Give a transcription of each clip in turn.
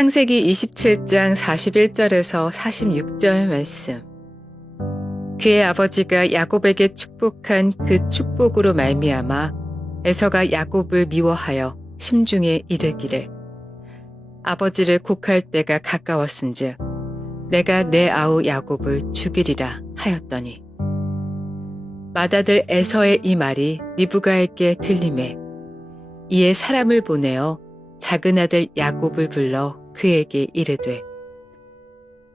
창세기 27장 41절에서 46절 말씀. 그의 아버지가 야곱에게 축복한 그 축복으로 말미암아 에서가 야곱을 미워하여 심중에 이르기를 아버지를 곡할 때가 가까웠은즉 내가 내 아우 야곱을 죽이리라 하였더니 맏아들 에서의 이 말이 리브가에게 들리매 이에 사람을 보내어 작은 아들 야곱을 불러 그에게 이르되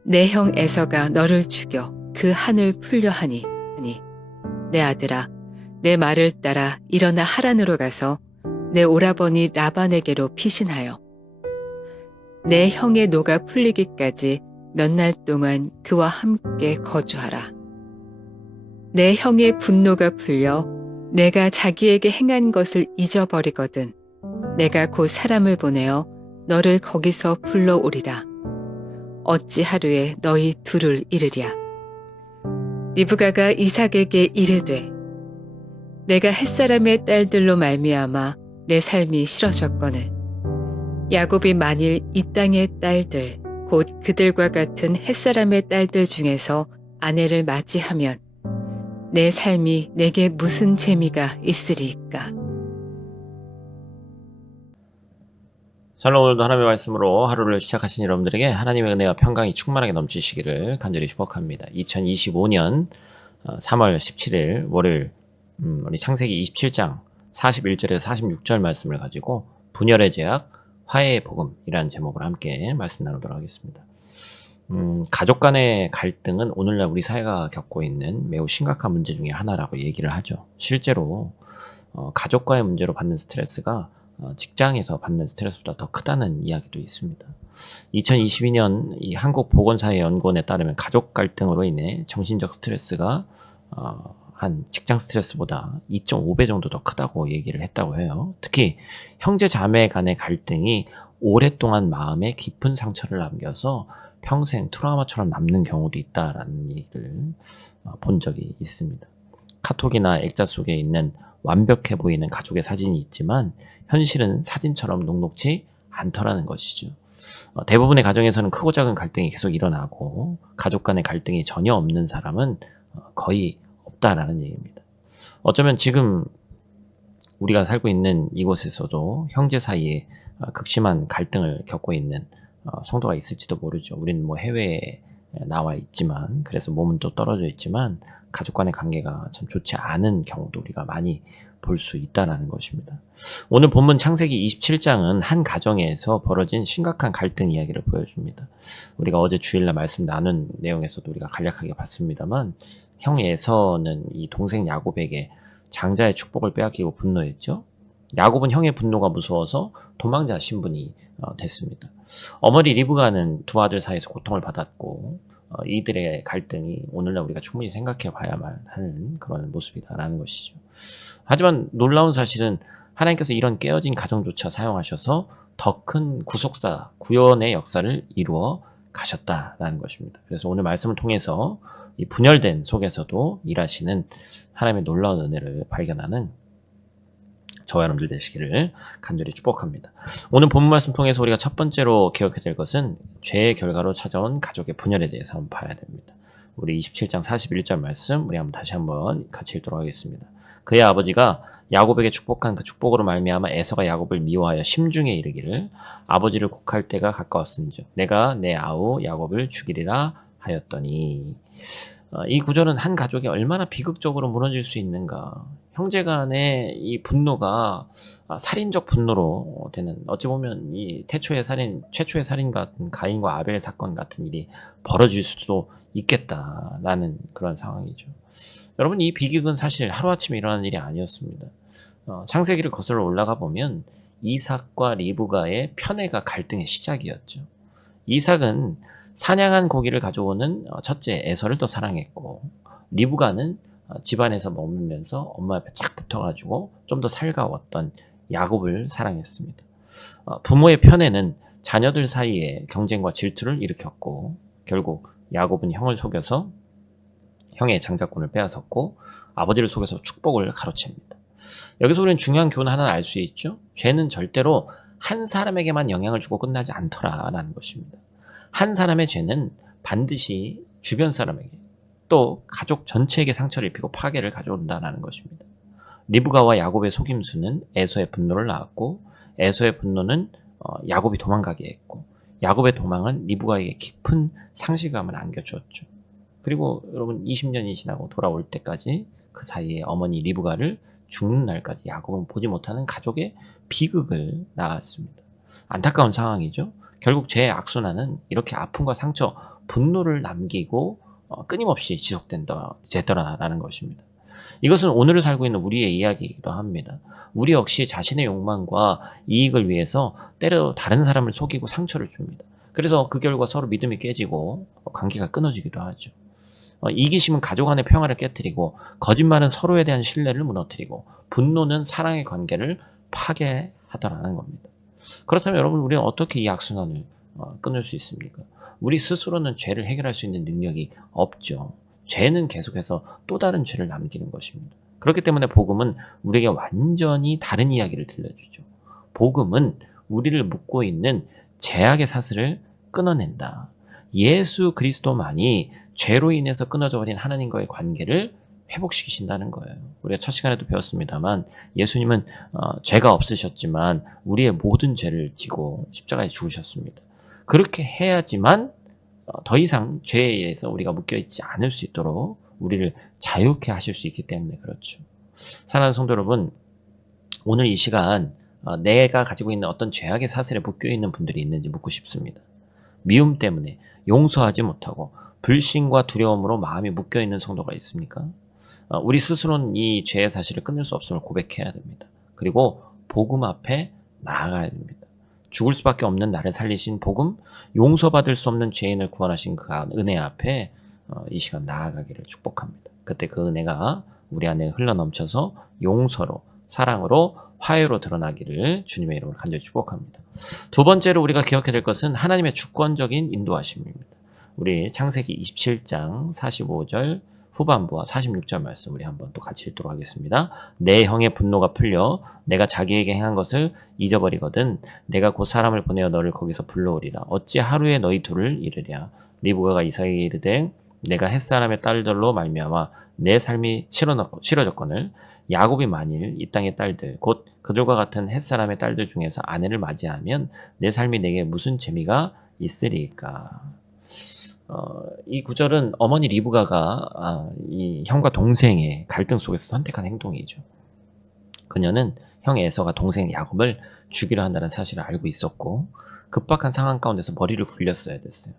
내 형 에서가 너를 죽여 그 한을 풀려 하니 내 아들아 내 말을 따라 일어나 하란으로 가서 내 오라버니 라반에게로 피신하여 내 형의 노가 풀리기까지 몇 날 동안 그와 함께 거주하라. 내 형의 분노가 풀려 내가 자기에게 행한 것을 잊어버리거든 내가 곧 사람을 보내어 너를 거기서 불러오리라. 어찌 하루에 너희 둘을 이르랴. 리브가가 이삭에게 이르되 내가 햇사람의 딸들로 말미암아 내 삶이 싫어졌거늘 야곱이 만일 이 땅의 딸들 곧 그들과 같은 햇사람의 딸들 중에서 아내를 맞이하면 내 삶이 내게 무슨 재미가 있으리이까. 샬롬. 오늘도 하나님의 말씀으로 하루를 시작하신 여러분들에게 하나님의 은혜와 평강이 충만하게 넘치시기를 간절히 축복합니다. 2025년 3월 17일 월요일 우리 창세기 27장 41절에서 46절 말씀을 가지고 분열의 제약, 화해의 복음이라는 제목으로 함께 말씀 나누도록 하겠습니다. 가족 간의 갈등은 오늘날 우리 사회가 겪고 있는 매우 심각한 문제 중에 하나라고 얘기를 하죠. 실제로 가족과의 문제로 받는 스트레스가 직장에서 받는 스트레스보다 더 크다는 이야기도 있습니다. 2022년 이 한국보건사회연구원에 따르면 가족 갈등으로 인해 정신적 스트레스가 한 직장 스트레스보다 2.5배 정도 더 크다고 얘기를 했다고 해요. 특히 형제 자매 간의 갈등이 오랫동안 마음에 깊은 상처를 남겨서 평생 트라우마처럼 남는 경우도 있다라는 얘기를 본 적이 있습니다. 카톡이나 액자 속에 있는 완벽해 보이는 가족의 사진이 있지만 현실은 사진처럼 녹록지 않더라는 것이죠. 대부분의 가정에서는 크고 작은 갈등이 계속 일어나고 가족 간의 갈등이 전혀 없는 사람은 거의 없다라는 얘기입니다. 어쩌면 지금 우리가 살고 있는 이곳에서도 형제 사이에 극심한 갈등을 겪고 있는 성도가 있을지도 모르죠. 우리는 뭐 해외에 나와 있지만 그래서 몸은 또 떨어져 있지만 가족 간의 관계가 참 좋지 않은 경우도 우리가 많이 볼 수 있다는 것입니다. 오늘 본문 창세기 27장은 한 가정에서 벌어진 심각한 갈등 이야기를 보여줍니다. 우리가 어제 주일날 말씀 나눈 내용에서도 우리가 간략하게 봤습니다만 형 에서는 이 동생 야곱에게 장자의 축복을 빼앗기고 분노했죠. 야곱은 형의 분노가 무서워서 도망자 신분이 됐습니다. 어머니 리브가는 두 아들 사이에서 고통을 받았고 이들의 갈등이 오늘날 우리가 충분히 생각해 봐야만 하는 그런 모습이다라는 것이죠. 하지만 놀라운 사실은 하나님께서 이런 깨어진 가정조차 사용하셔서 더 큰 구속사, 구원의 역사를 이루어 가셨다라는 것입니다. 그래서 오늘 말씀을 통해서 이 분열된 속에서도 일하시는 하나님의 놀라운 은혜를 발견하는 저와 여러분들 되시기를 간절히 축복합니다. 오늘 본문 말씀 통해서 우리가 첫 번째로 기억해야 될 것은 죄의 결과로 찾아온 가족의 분열에 대해서 한번 봐야 됩니다. 우리 27장 41절 말씀 우리 다시 한번 같이 읽도록 하겠습니다. 그의 아버지가 야곱에게 축복한 그 축복으로 말미암아 에서가 야곱을 미워하여 심중에 이르기를 아버지를 곡할 때가 가까웠은즉 내가 내 아우 야곱을 죽이리라 하였더니 이 구절은 한 가족이 얼마나 비극적으로 무너질 수 있는가. 형제 간의 이 분노가 살인적 분노로 되는, 어찌 보면 이 최초의 살인 같은 가인과 아벨 사건 같은 일이 벌어질 수도 있겠다라는 그런 상황이죠. 여러분, 이 비극은 사실 하루아침에 일어난 일이 아니었습니다. 창세기를 거슬러 올라가 보면 이삭과 리브가의 편애가 갈등의 시작이었죠. 이삭은 사냥한 고기를 가져오는 첫째 에서를 더 사랑했고 리브가는 집안에서 머물면서 엄마 옆에 쫙 붙어가지고 좀 더 살가웠던 야곱을 사랑했습니다. 부모의 편애는 자녀들 사이에 경쟁과 질투를 일으켰고 결국 야곱은 형을 속여서 형의 장자권을 빼앗았고 아버지를 속여서 축복을 가로챕니다. 여기서 우리는 중요한 교훈 하나를 알 수 있죠. 죄는 절대로 한 사람에게만 영향을 주고 끝나지 않더라라는 것입니다. 한 사람의 죄는 반드시 주변 사람에게 또 가족 전체에게 상처를 입히고 파괴를 가져온다는 것입니다. 리브가와 야곱의 속임수는 에서의 분노를 낳았고 에서의 분노는 야곱이 도망가게 했고 야곱의 도망은 리브가에게 깊은 상실감을 안겨주었죠. 그리고 여러분 20년이 지나고 돌아올 때까지 그 사이에 어머니 리브가를 죽는 날까지 야곱은 보지 못하는 가족의 비극을 낳았습니다. 안타까운 상황이죠. 결국 죄의 악순환은 이렇게 아픔과 상처, 분노를 남기고 끊임없이 지속되더라라는 것입니다. 이것은 오늘을 살고 있는 우리의 이야기이기도 합니다. 우리 역시 자신의 욕망과 이익을 위해서 때려 다른 사람을 속이고 상처를 줍니다. 그래서 그 결과 서로 믿음이 깨지고 관계가 끊어지기도 하죠. 이기심은 가족 안의 평화를 깨뜨리고 거짓말은 서로에 대한 신뢰를 무너뜨리고 분노는 사랑의 관계를 파괴하더라는 겁니다. 그렇다면 여러분 우리는 어떻게 이 악순환을 끊을 수 있습니까? 우리 스스로는 죄를 해결할 수 있는 능력이 없죠. 죄는 계속해서 또 다른 죄를 남기는 것입니다. 그렇기 때문에 복음은 우리에게 완전히 다른 이야기를 들려주죠. 복음은 우리를 묶고 있는 죄악의 사슬을 끊어낸다. 예수 그리스도만이 죄로 인해서 끊어져 버린 하나님과의 관계를 회복시키신다는 거예요. 우리가 첫 시간에도 배웠습니다만 예수님은 죄가 없으셨지만 우리의 모든 죄를 지고 십자가에 죽으셨습니다. 그렇게 해야지만 더 이상 죄에 의해서 우리가 묶여있지 않을 수 있도록 우리를 자유케 하실 수 있기 때문에 그렇죠. 사랑하는 성도 여러분, 오늘 이 시간 내가 가지고 있는 어떤 죄악의 사슬에 묶여있는 분들이 있는지 묻고 싶습니다. 미움 때문에 용서하지 못하고 불신과 두려움으로 마음이 묶여있는 성도가 있습니까? 우리 스스로는 이 죄의 사실을 끊을 수 없음을 고백해야 됩니다. 그리고 복음 앞에 나아가야 됩니다. 죽을 수밖에 없는 나를 살리신 복음, 용서받을 수 없는 죄인을 구원하신 그 은혜 앞에 이 시간 나아가기를 축복합니다. 그때 그 은혜가 우리 안에 흘러넘쳐서 용서로, 사랑으로, 화해로 드러나기를 주님의 이름으로 간절히 축복합니다. 두 번째로 우리가 기억해야 될 것은 하나님의 주권적인 인도하심입니다. 우리 창세기 27장 45절 후반부와 46절 말씀 우리 한번 또 같이 읽도록 하겠습니다. 내 형의 분노가 풀려 내가 자기에게 행한 것을 잊어버리거든 내가 곧 사람을 보내어 너를 거기서 불러오리라. 어찌 하루에 너희 둘을 이르랴. 리브가가 이삭에게 이르되 내가 햇사람의 딸들로 말미암아 내 삶이 싫어졌거늘 야곱이 만일 이 땅의 딸들 곧 그들과 같은 햇사람의 딸들 중에서 아내를 맞이하면 내 삶이 내게 무슨 재미가 있으리까. 이 구절은 어머니 리브가가 이 형과 동생의 갈등 속에서 선택한 행동이죠. 그녀는 형 에서가 동생 야곱을 죽이려 한다는 사실을 알고 있었고 급박한 상황 가운데서 머리를 굴렸어야 됐어요.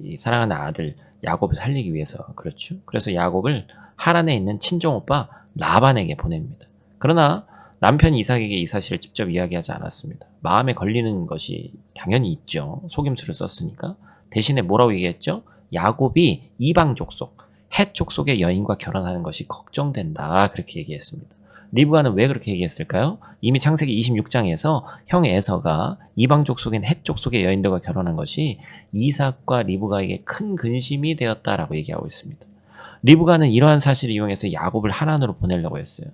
이 사랑하는 아들 야곱을 살리기 위해서 그렇죠. 그래서 야곱을 하란에 있는 친정오빠 라반에게 보냅니다. 그러나 남편 이삭에게 이 사실을 직접 이야기하지 않았습니다. 마음에 걸리는 것이 당연히 있죠. 속임수를 썼으니까. 대신에 뭐라고 얘기했죠? 야곱이 이방 족속, 헷 족속의 여인과 결혼하는 것이 걱정된다. 그렇게 얘기했습니다. 리브가는 왜 그렇게 얘기했을까요? 이미 창세기 26장에서 형 에서가 이방 족속인 헷 족속의 여인들과 결혼한 것이 이삭과 리브가에게 큰 근심이 되었다라고 얘기하고 있습니다. 리브가는 이러한 사실을 이용해서 야곱을 하란으로 보내려고 했어요.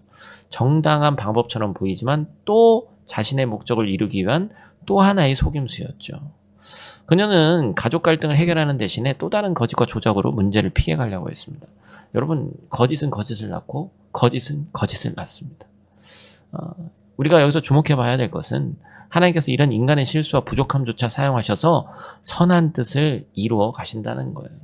정당한 방법처럼 보이지만 또 자신의 목적을 이루기 위한 또 하나의 속임수였죠. 그녀는 가족 갈등을 해결하는 대신에 또 다른 거짓과 조작으로 문제를 피해가려고 했습니다. 여러분, 거짓은 거짓을 낳고 거짓은 거짓을 낳습니다. 우리가 여기서 주목해 봐야 될 것은 하나님께서 이런 인간의 실수와 부족함조차 사용하셔서 선한 뜻을 이루어 가신다는 거예요.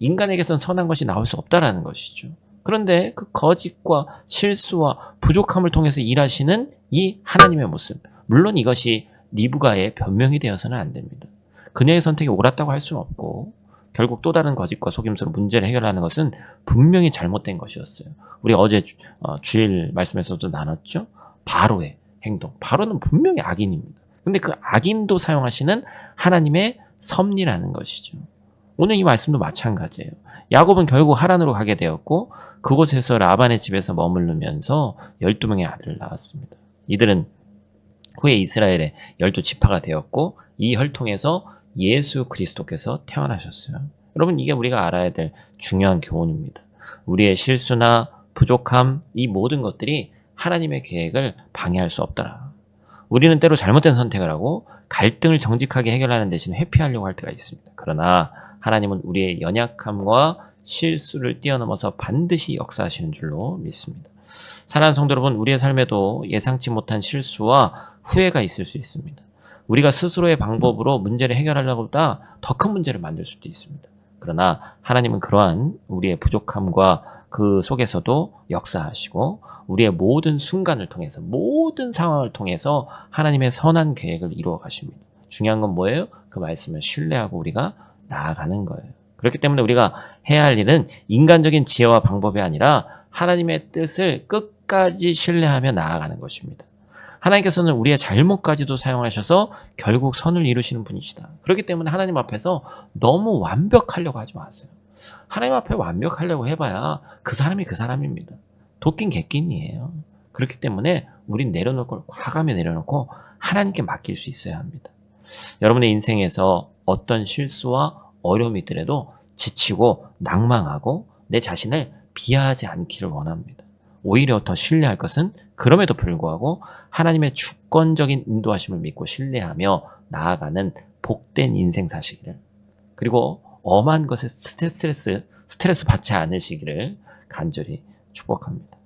인간에게선 선한 것이 나올 수 없다라는 것이죠. 그런데 그 거짓과 실수와 부족함을 통해서 일하시는 이 하나님의 모습, 물론 이것이 리브가의 변명이 되어서는 안 됩니다. 그녀의 선택이 옳았다고 할 수는 없고 결국 또 다른 거짓과 속임수로 문제를 해결하는 것은 분명히 잘못된 것이었어요. 우리 어제 주일 말씀에서도 나눴죠. 바로의 행동. 바로는 분명히 악인입니다. 근데 그 악인도 사용하시는 하나님의 섭리라는 것이죠. 오늘 이 말씀도 마찬가지예요. 야곱은 결국 하란으로 가게 되었고 그곳에서 라반의 집에서 머무르면서 12명의 아들을 낳았습니다. 이들은 후에 이스라엘의 12지파가 되었고 이 혈통에서 예수 그리스도께서 태어나셨어요. 여러분, 이게 우리가 알아야 될 중요한 교훈입니다. 우리의 실수나 부족함, 이 모든 것들이 하나님의 계획을 방해할 수 없더라. 우리는 때로 잘못된 선택을 하고 갈등을 정직하게 해결하는 대신 회피하려고 할 때가 있습니다. 그러나 하나님은 우리의 연약함과 실수를 뛰어넘어서 반드시 역사하시는 줄로 믿습니다. 사랑하는 성도 여러분, 우리의 삶에도 예상치 못한 실수와 후회가 있을 수 있습니다. 우리가 스스로의 방법으로 문제를 해결하려고 보다 더 큰 문제를 만들 수도 있습니다. 그러나 하나님은 그러한 우리의 부족함과 그 속에서도 역사하시고 우리의 모든 순간을 통해서 모든 상황을 통해서 하나님의 선한 계획을 이루어 가십니다. 중요한 건 뭐예요? 그 말씀을 신뢰하고 우리가 나아가는 거예요. 그렇기 때문에 우리가 해야 할 일은 인간적인 지혜와 방법이 아니라 하나님의 뜻을 끝까지 신뢰하며 나아가는 것입니다. 하나님께서는 우리의 잘못까지도 사용하셔서 결국 선을 이루시는 분이시다. 그렇기 때문에 하나님 앞에서 너무 완벽하려고 하지 마세요. 하나님 앞에 완벽하려고 해봐야 그 사람이 그 사람입니다. 도끼는 개끼니예요. 그렇기 때문에 우린 내려놓을 걸 과감히 내려놓고 하나님께 맡길 수 있어야 합니다. 여러분의 인생에서 어떤 실수와 어려움이 있더라도 지치고 낭망하고 내 자신을 비하하지 않기를 원합니다. 오히려 더 신뢰할 것은 그럼에도 불구하고 하나님의 주권적인 인도하심을 믿고 신뢰하며 나아가는 복된 인생 사시기를, 그리고 엄한 것에 스트레스 받지 않으시기를 간절히 축복합니다.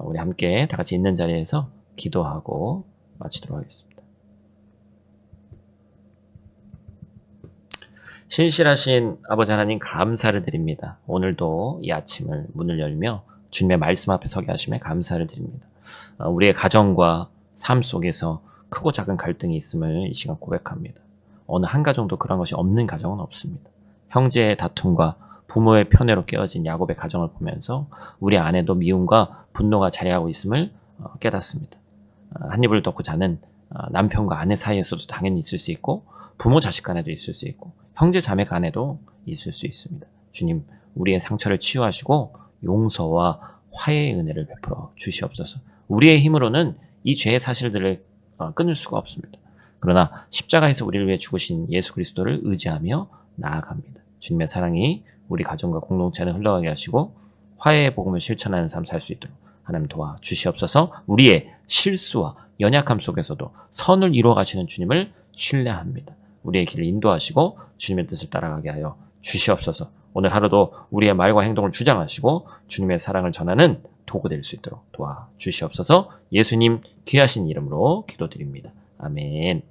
우리 함께 다 같이 있는 자리에서 기도하고 마치도록 하겠습니다. 신실하신 아버지 하나님, 감사를 드립니다. 오늘도 이 아침을 문을 열며 주님의 말씀 앞에 서게 하심에 감사를 드립니다. 우리의 가정과 삶 속에서 크고 작은 갈등이 있음을 이 시간 고백합니다. 어느 한 가정도 그런 것이 없는 가정은 없습니다. 형제의 다툼과 부모의 편애로 깨어진 야곱의 가정을 보면서 우리 안에도 미움과 분노가 자리하고 있음을 깨닫습니다. 한 입을 덮고 자는 남편과 아내 사이에서도 당연히 있을 수 있고, 부모 자식 간에도 있을 수 있고, 형제 자매 간에도 있을 수 있습니다. 주님, 우리의 상처를 치유하시고 용서와 화해의 은혜를 베풀어 주시옵소서. 우리의 힘으로는 이 죄의 사실들을 끊을 수가 없습니다. 그러나 십자가에서 우리를 위해 죽으신 예수 그리스도를 의지하며 나아갑니다. 주님의 사랑이 우리 가정과 공동체 안에 흘러가게 하시고 화해의 복음을 실천하는 삶 살 수 있도록 하나님 도와주시옵소서. 우리의 실수와 연약함 속에서도 선을 이루어 가시는 주님을 신뢰합니다. 우리의 길을 인도하시고 주님의 뜻을 따라가게 하여 주시옵소서. 오늘 하루도 우리의 말과 행동을 주장하시고 주님의 사랑을 전하는 도구 될 수 있도록 도와주시옵소서. 예수님 귀하신 이름으로 기도드립니다. 아멘.